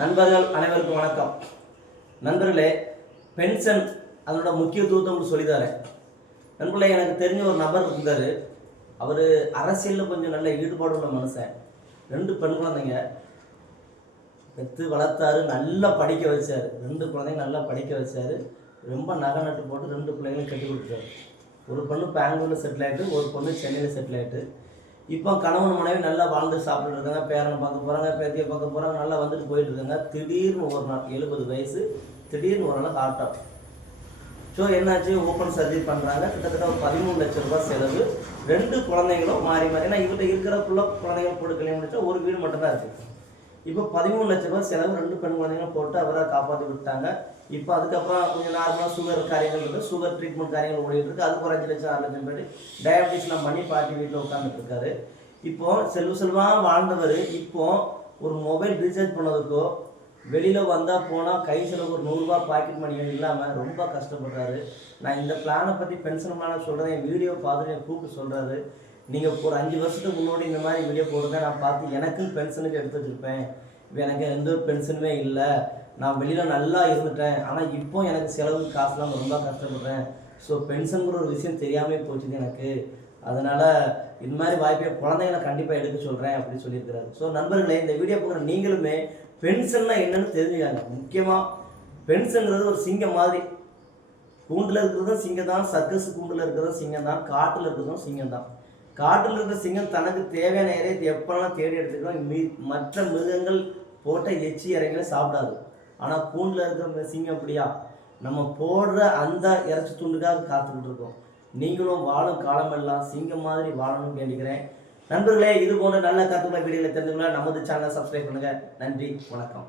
நண்பர்கள் அனைவருக்கும் வணக்கம். நண்பர்களே, பென்ஷன் அதனோட முக்கியத்துவத்தை உங்களுக்கு சொல்லித்தரேன். நண்பர்களே, எனக்கு தெரிஞ்ச ஒரு நபர் இருந்தார். அவர் அரசியலில் கொஞ்சம் நல்ல ஈடுபாடு உள்ள மனுஷன். 2 பெண் குழந்தைங்க பெற்று வளர்த்தாரு, நல்லா படிக்க வச்சார். 2 குழந்தைங்க நல்லா படிக்க வச்சார். ரொம்ப நகை நட்டு போட்டு 2 பிள்ளைங்களும் கட்டி கொடுத்தாரு. ஒரு பொண்ணு பெங்களூரில் செட்டில் ஆகிட்டு, ஒரு பொண்ணு சென்னையில் செட்டில் ஆகிட்டு. இப்போ கணவன் மனைவி நல்லா வாழ்ந்து சாப்பிட்டு இருக்காங்க. பேரனை பார்க்க போகிறாங்க, பேத்தியை பார்க்க போகிறாங்க, நல்லா வந்துட்டு போயிட்டு இருக்காங்க. திடீர்னு ஒரு நாள் 70 வயசு, திடீர்னு ஒரு நாள் ஹார்ட் அட்டாக். ஸோ என்னாச்சு, ஓப்பன் சர்ஜரி பண்ணுறாங்க. கிட்டத்தட்ட ஒரு 13 லட்சம் ரூபாய் செலவு. 2 குழந்தைங்களும் மாறி மாறி, ஏன்னா இவர்கிட்ட இருக்கிற குழந்தைங்க போட்டு கல்யாணம் முடிச்சா ஒரு வீடு மட்டும்தான் இருக்குது. இப்போ 13 லட்ச ரூபாய் செலவு, 2 பெண் குழந்தைங்களும் போட்டு அவரை காப்பாற்றி விட்டாங்க. இப்போ அதுக்கப்புறம் கொஞ்சம் நார்மலாக சுகர் காரியங்கள் இருக்குது, சுகர் ட்ரீட்மெண்ட் காரியங்கள் ஓடிட்டு இருக்குது. அதுக்கு ஒரு 5 லட்சம் 6 லட்சம் பேர் டயபிட்டிஸ்லாம் பண்ணி பாட்டி வீட்டில் உட்காந்துட்டு இருக்காரு. இப்போது செல்வாக வாழ்ந்தவர் இப்போ ஒரு மொபைல் ரீசார்ஜ் பண்ணதுக்கோ, வெளியில் வந்தால் போனால் கை செலவு ஒரு 100 ரூபா பாக்கெட் மணி இல்லாமல் ரொம்ப கஷ்டப்படுறாரு. நான் இந்த பிளானை பற்றி பென்ஷன் பிளானை சொல்கிறேன். என் வீடியோ பார்த்துட்டு என் கூப்பிட்டு சொல்கிறாரு, நீங்கள் ஒரு 5 வருஷத்துக்கு முன்னாடி இந்த மாதிரி வீடியோ போடுறத நான் பார்த்து எனக்கும் பென்ஷனுக்கு எடுத்து வச்சுருப்பேன். இப்போ எனக்கு எந்த ஒரு பென்ஷனுமே இல்லை, நான் வெளியில் நல்லா இருந்துட்டேன். ஆனால் இப்போ எனக்கு செலவுக்கு காசுலாம் ரொம்ப கஷ்டப்படுறேன். ஸோ பென்ஷனுங்கிற ஒரு விஷயம் தெரியாமல் போச்சுது எனக்கு. அதனால் இந்த மாதிரி வாய்ப்பை குழந்தைங்களை கண்டிப்பாக எடுக்க சொல்கிறேன் அப்படின்னு சொல்லியிருக்கிறாரு. ஸோ நண்பர்களே, இந்த வீடியோ பார்க்குற நீங்களுமே பென்ஷன்னா என்னென்னு தெரிஞ்சுக்காங்க. முக்கியமாக பென்ஷனுங்கிறது ஒரு சிங்கம் மாதிரி. கூண்டில் இருக்கிறதும் சிங்கம் தான், சர்க்கஸ் கூண்டில் இருக்கிறதும் சிங்கம் தான், காட்டில் இருக்கிறதும் சிங்கம் தான். காட்டில் இருக்கிற சிங்கம் தனக்கு தேவையான இறையத்தை எப்பெல்லாம் தேடி எடுத்துக்கிறோம். மற்ற மிருகங்கள் போட்ட எச்சி இறைகளை சாப்பிடாது. ஆனால் கூண்டில் இருக்கிற சிங்கம் அப்படியா, நம்ம போடுற அந்த இறைச்சி துண்டுக்காக காத்துக்கிட்டு இருக்கோம். நீங்களும் வாழும் காலமெல்லாம் சிங்கம் மாதிரி வாழணும்னு வேண்டிக்கிறேன். நண்பர்களே, இது போன்ற நல்ல கருத்துக்களை வீடியோவில் தெரிஞ்சுக்கலாம். நமது சேனலை சப்ஸ்கிரைப் பண்ணுங்கள். நன்றி, வணக்கம்.